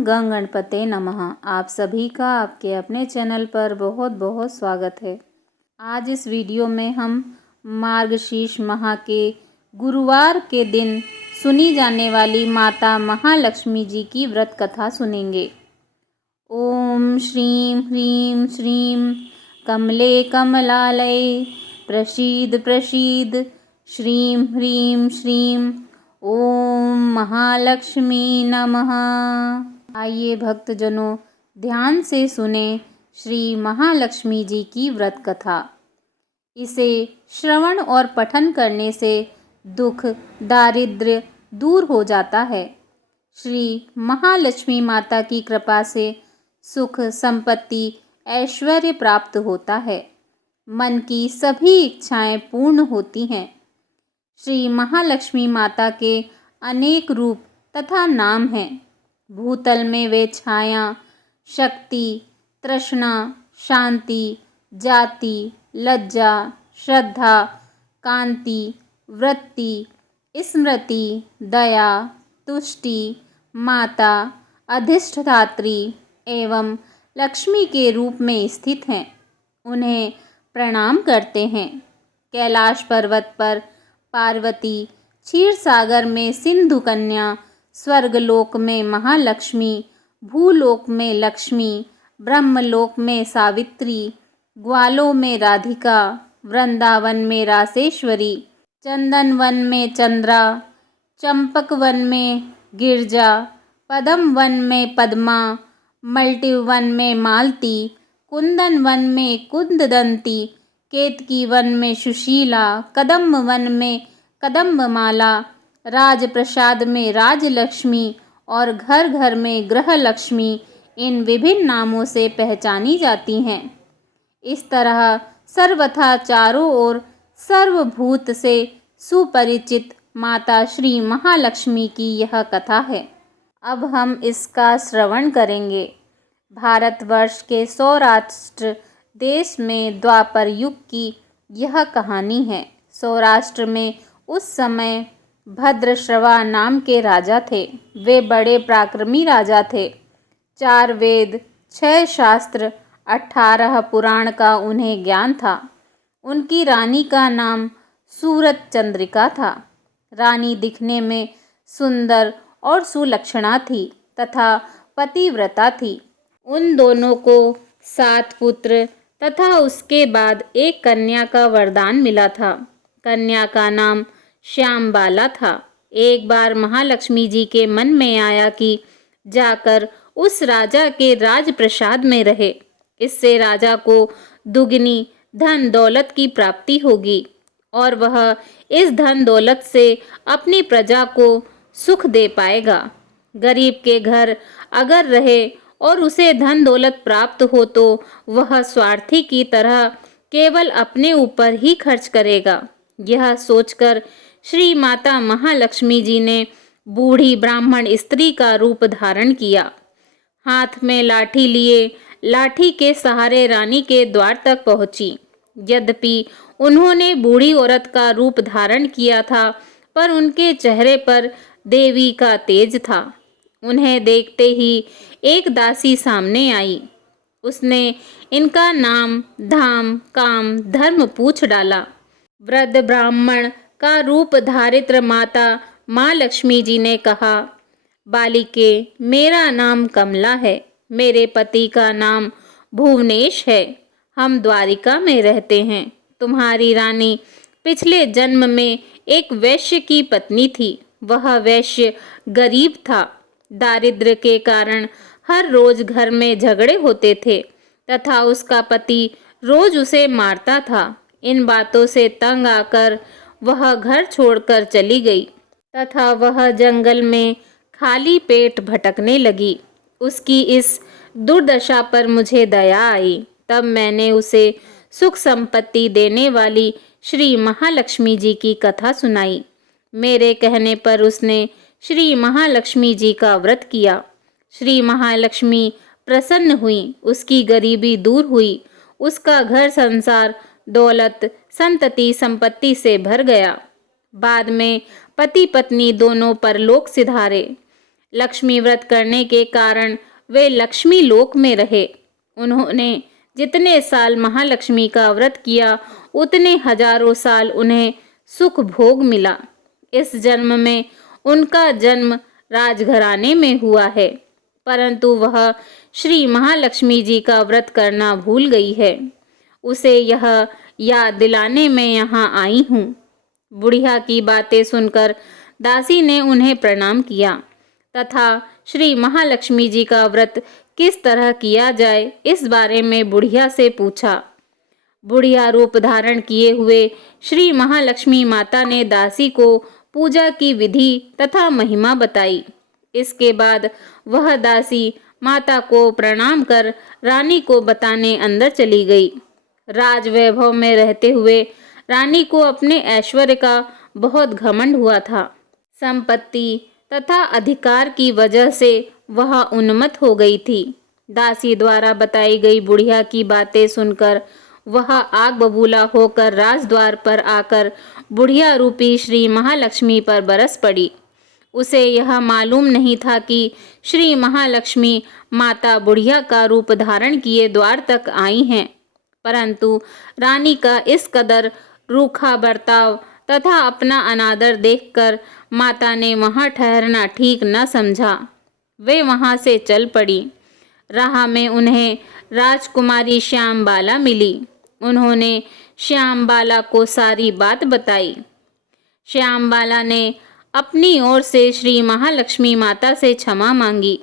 गं गणपते नमः। आप सभी का आपके अपने चैनल पर बहुत बहुत स्वागत है। आज इस वीडियो में हम मार्गशीर्ष माह के गुरुवार के दिन सुनी जाने वाली माता महालक्ष्मी जी की व्रत कथा सुनेंगे। ओम श्रीं ह्रीं श्रीं कमले कमलालये प्रसीद प्रसीद श्रीं ह्रीं श्रीं ओम महालक्ष्मी नमः। आइए भक्तजनों, ध्यान से सुने श्री महालक्ष्मी जी की व्रत कथा। इसे श्रवण और पठन करने से दुख दारिद्र्य दूर हो जाता है। श्री महालक्ष्मी माता की कृपा से सुख संपत्ति ऐश्वर्य प्राप्त होता है। मन की सभी इच्छाएं पूर्ण होती हैं। श्री महालक्ष्मी माता के अनेक रूप तथा नाम हैं। भूतल में वे छाया, शक्ति, तृष्णा, शांति, जाति, लज्जा, श्रद्धा, कांति, वृत्ति, स्मृति, दया, तुष्टि, माता, अधिष्ठात्री एवं लक्ष्मी के रूप में स्थित हैं। उन्हें प्रणाम करते हैं। कैलाश पर्वत पर पार्वती, क्षीर सागर में सिंधु कन्या, स्वर्गलोक में महालक्ष्मी, भूलोक में लक्ष्मी, ब्रह्मलोक में सावित्री, ग्वालों में राधिका, वृंदावन में रासेश्वरी, चंदन वन में चंद्रा, चंपक वन में गिरजा, पद्म वन में पद्मा, मल्टिव वन में मालती, कुंदन वन में कुंददंती, केतकी वन में सुशीला, कदम्ब वन में कदम्बमाला, राजप्रसाद में राजलक्ष्मी और घर घर में गृह लक्ष्मी इन विभिन्न नामों से पहचानी जाती हैं। इस तरह सर्वथा चारों ओर सर्वभूत से सुपरिचित माता श्री महालक्ष्मी की यह कथा है। अब हम इसका श्रवण करेंगे। भारतवर्ष के सौराष्ट्र देश में द्वापर युग की यह कहानी है। सौराष्ट्र में उस समय भद्रश्रवा नाम के राजा थे। वे बड़े पराक्रमी राजा थे। 4 वेद, 6 शास्त्र, 18 पुराण का उन्हें ज्ञान था। उनकी रानी का नाम सूरत चंद्रिका था। रानी दिखने में सुंदर और सुलक्षणा थी तथा पतिव्रता थी। उन दोनों को 7 पुत्र तथा उसके बाद एक कन्या का वरदान मिला था। कन्या का नाम श्यामबाला था। एक बार महालक्ष्मी जी के मन में आया कि जाकर उस राजा के राजप्रसाद में रहे। इससे राजा को दुगनी धन दौलत की प्राप्ति होगी और वह इस धन दौलत से अपनी प्रजा को सुख दे पाएगा। गरीब के घर अगर रहे और उसे धन दौलत प्राप्त हो तो वह स्वार्थी की तरह केवल अपने ऊपर ही खर्च करेगा। यह सोचकर श्री माता महालक्ष्मी जी ने बूढ़ी ब्राह्मण स्त्री का रूप धारण किया। हाथ में लाठी लिए लाठी के सहारे रानी के द्वार तक पहुंची। यद्यपि उन्होंने बूढ़ी औरत का रूप धारण किया था, पर उनके चेहरे पर देवी का तेज था। उन्हें देखते ही एक दासी सामने आई। उसने इनका नाम, धाम, काम, धर्म पूछ डाला। वृद्ध ब्राह्मण का रूप धारित माता माँ लक्ष्मी जी ने कहा, बालिके, मेरा नाम कमला है। मेरे पति का नाम भुवनेश है। हम द्वारिका में रहते हैं। तुम्हारी रानी पिछले जन्म में एक वैश्य की पत्नी थी। वह वैश्य गरीब था। दारिद्र्य के कारण हर रोज घर में झगड़े होते थे तथा उसका पति रोज उसे मारता था। इन बातों से तंग आकर वह घर छोड़कर चली गई तथा वह जंगल में खाली पेट भटकने लगी। उसकी इस दुर्दशा पर मुझे दया आई। तब मैंने उसे सुख संपत्ति देने वाली श्री महालक्ष्मी जी की कथा सुनाई। मेरे कहने पर उसने श्री महालक्ष्मी जी का व्रत किया। श्री महालक्ष्मी प्रसन्न हुई। उसकी गरीबी दूर हुई। उसका घर संसार दौलत संतति संपत्ति से भर गया। बाद में पति पत्नी दोनों परलोक सिधारे। लक्ष्मी व्रत करने के कारण वे लक्ष्मी लोक में रहे। उन्होंने जितने साल महालक्ष्मी का व्रत किया उतने हजारों साल उन्हें सुख भोग मिला। इस जन्म में उनका जन्म राजघराने में हुआ है, परंतु वह श्री महालक्ष्मी जी का व्रत करना भूल गई है। उसे यह याद दिलाने में यहाँ आई हूँ। बुढ़िया की बातें सुनकर दासी ने उन्हें प्रणाम किया तथा श्री महालक्ष्मी जी का व्रत किस तरह किया जाए इस बारे में बुढ़िया से पूछा। बुढ़िया रूप धारण किए हुए श्री महालक्ष्मी माता ने दासी को पूजा की विधि तथा महिमा बताई। इसके बाद वह दासी माता को प्रणाम कर रानी को बताने अंदर चली गई। राज वैभव में रहते हुए रानी को अपने ऐश्वर्य का बहुत घमंड हुआ था। संपत्ति तथा अधिकार की वजह से वह उन्मत्त हो गई थी। दासी द्वारा बताई गई बुढ़िया की बातें सुनकर वह आग बबूला होकर राजद्वार पर आकर बुढ़िया रूपी श्री महालक्ष्मी पर बरस पड़ी। उसे यह मालूम नहीं था कि श्री महालक्ष्मी माता बुढ़िया का रूप धारण किए द्वार तक आई हैं, परंतु रानी का इस कदर रूखा बर्ताव तथा अपना अनादर देखकर माता ने वहां ठहरना ठीक न समझा। वे वहां से चल पड़ी। राह में उन्हें राजकुमारी श्यामबाला मिली। उन्होंने श्यामबाला को सारी बात बताई। श्यामबाला ने अपनी ओर से श्री महालक्ष्मी माता से क्षमा मांगी।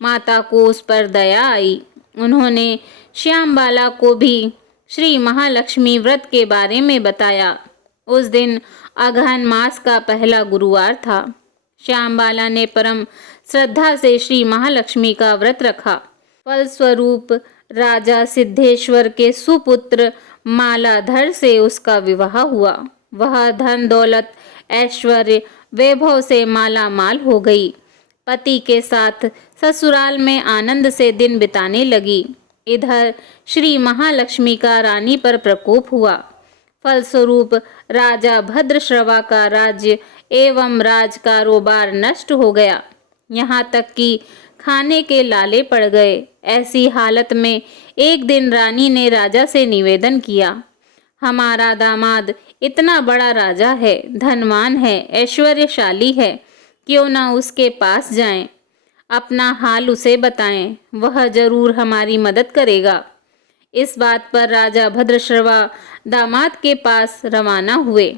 माता को उस पर दया आई। उन्होंने श्यामबाला को भी श्री महालक्ष्मी व्रत के बारे में बताया। उस दिन अगहन मास का पहला गुरुवार था। श्यामबाला ने परम श्रद्धा से श्री महालक्ष्मी का व्रत रखा। फलस्वरूप राजा सिद्धेश्वर के सुपुत्र मालाधर से उसका विवाह हुआ। वह धन दौलत ऐश्वर्य वैभव से माला माल हो गई। पति के साथ ससुराल में आनंद से दिन बिताने लगी। इधर श्री महालक्ष्मी का रानी पर प्रकोप हुआ। फलस्वरूप राजा भद्रश्रवा का राज्य एवं राज कारोबार नष्ट हो गया। यहाँ तक कि खाने के लाले पड़ गए। ऐसी हालत में एक दिन रानी ने राजा से निवेदन किया, हमारा दामाद इतना बड़ा राजा है, धनवान है, ऐश्वर्यशाली है, क्यों ना उसके पास जाएं, अपना हाल उसे बताएं, वह जरूर हमारी मदद करेगा। इस बात पर राजा भद्रश्रवा दामाद के पास रवाना हुए।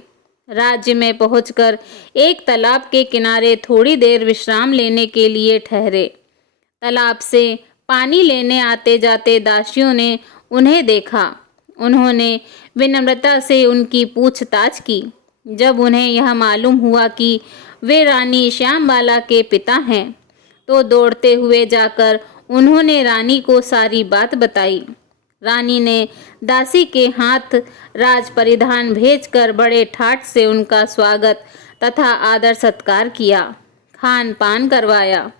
राज्य में पहुंचकर एक तालाब के किनारे थोड़ी देर विश्राम लेने के लिए ठहरे। तालाब से पानी लेने आते जाते दासियों ने उन्हें देखा। उन्होंने विनम्रता से उनकी पूछताछ की। जब उन्हें यह मालूम हुआ कि वे रानी श्यामबाला के पिता हैं, तो दौड़ते हुए जाकर उन्होंने रानी को सारी बात बताई। रानी ने दासी के हाथ राज परिधान भेजकर बड़े ठाट से उनका स्वागत तथा आदर सत्कार किया, खान पान करवाया।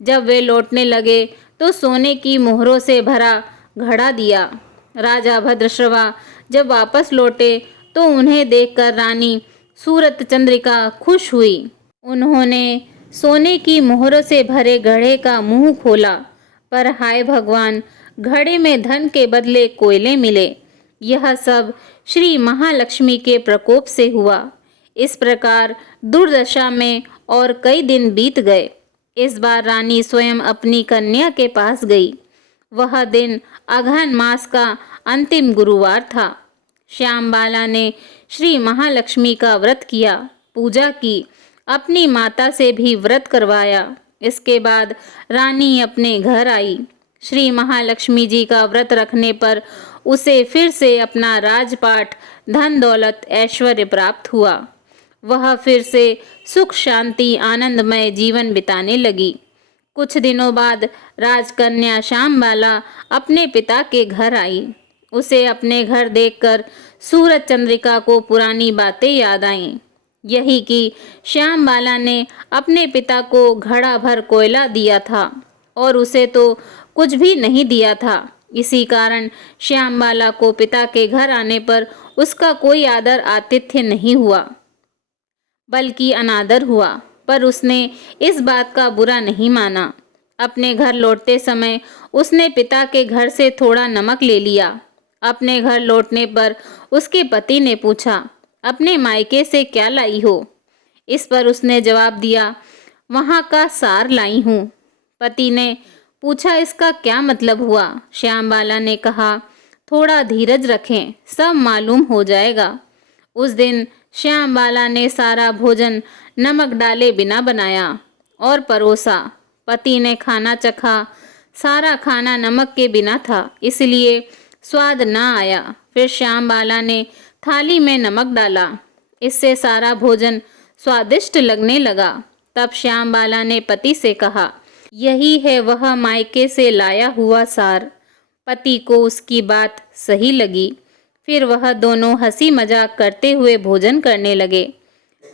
जब वे लौटने लगे तो सोने की मोहरों से भरा घड़ा दिया। राजा भद्रश्रवा जब वापस लौटे तो उन्हें देखकर रानी सूरत चंद्रिका खुश हुई। उन्होंने सोने की मोहरों से भरे घड़े का मुंह खोला, पर हाय भगवान, घड़े में धन के बदले कोयले मिले। यह सब श्री महालक्ष्मी के प्रकोप से हुआ। इस प्रकार दुर्दशा में और कई दिन बीत गए। इस बार रानी स्वयं अपनी कन्या के पास गई। वह दिन अगहन मास का अंतिम गुरुवार था। श्यामबाला ने श्री महालक्ष्मी का व्रत किया, पूजा की, अपनी माता से भी व्रत करवाया। इसके बाद रानी अपने घर आई। श्री महालक्ष्मी जी का व्रत रखने पर उसे फिर से अपना राजपाट, धन दौलत, ऐश्वर्य प्राप्त हुआ। वह फिर से सुख शांति आनंदमय जीवन बिताने लगी। कुछ दिनों बाद राजकन्या श्यामबाला अपने पिता के घर आई। उसे अपने घर देखकर सूरज चंद्रिका को पुरानी बातें याद आईं। यही कि श्यामबाला ने अपने पिता को घड़ा भर कोयला दिया था और उसे तो कुछ भी नहीं दिया था। इसी कारण श्यामबाला को पिता के घर आने पर उसका कोई आदर आतिथ्य नहीं हुआ, बल्कि अनादर हुआ। पर उसने इस बात का बुरा नहीं माना। अपने घर लौटते समय उसने पिता के घर से थोड़ा नमक ले लिया। अपने घर लौटने पर उसके पति ने पूछा, अपने मायके से क्या लाई हो? इस पर उसने जवाब दिया, वहाँ का सार लाई हूँ। पति ने पूछा, इसका क्या मतलब हुआ? श्यामबाला ने कहा, थोड़ा धीरज रखें, सब मालूम हो जाएगा। उस दिन श्यामबाला ने सारा भोजन नमक डाले बिना बनाया और परोसा। पति ने खाना चखा, सारा खाना नमक के बिना था, इसलिए स्वाद न आया। फिर श्यामबाला ने थाली में नमक डाला, इससे सारा भोजन स्वादिष्ट लगने लगा। तब श्यामबाला ने पति से कहा, यही है वह मायके से लाया हुआ सार। पति को उसकी बात सही लगी। फिर वह दोनों हंसी मजाक करते हुए भोजन करने लगे।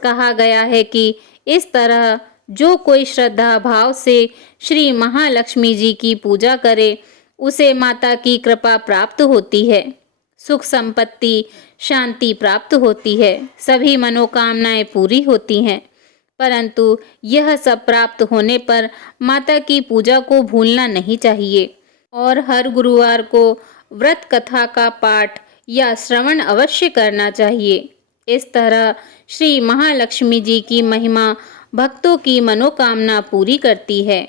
कहा गया है कि इस तरह जो कोई श्रद्धा भाव से श्री महालक्ष्मी जी की पूजा करे, उसे माता की कृपा प्राप्त होती है, सुख संपत्ति शांति प्राप्त होती है, सभी मनोकामनाएं पूरी होती हैं। परंतु यह सब प्राप्त होने पर माता की पूजा को भूलना नहीं चाहिए और हर गुरुवार को व्रत कथा का पाठ या श्रवण अवश्य करना चाहिए। इस तरह श्री महालक्ष्मी जी की महिमा भक्तों की मनोकामना पूरी करती है।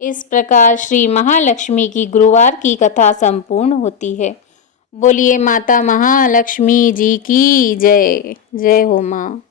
इस प्रकार श्री महालक्ष्मी की गुरुवार की कथा संपूर्ण होती है। बोलिए माता महालक्ष्मी जी की जय। जय हो माँ।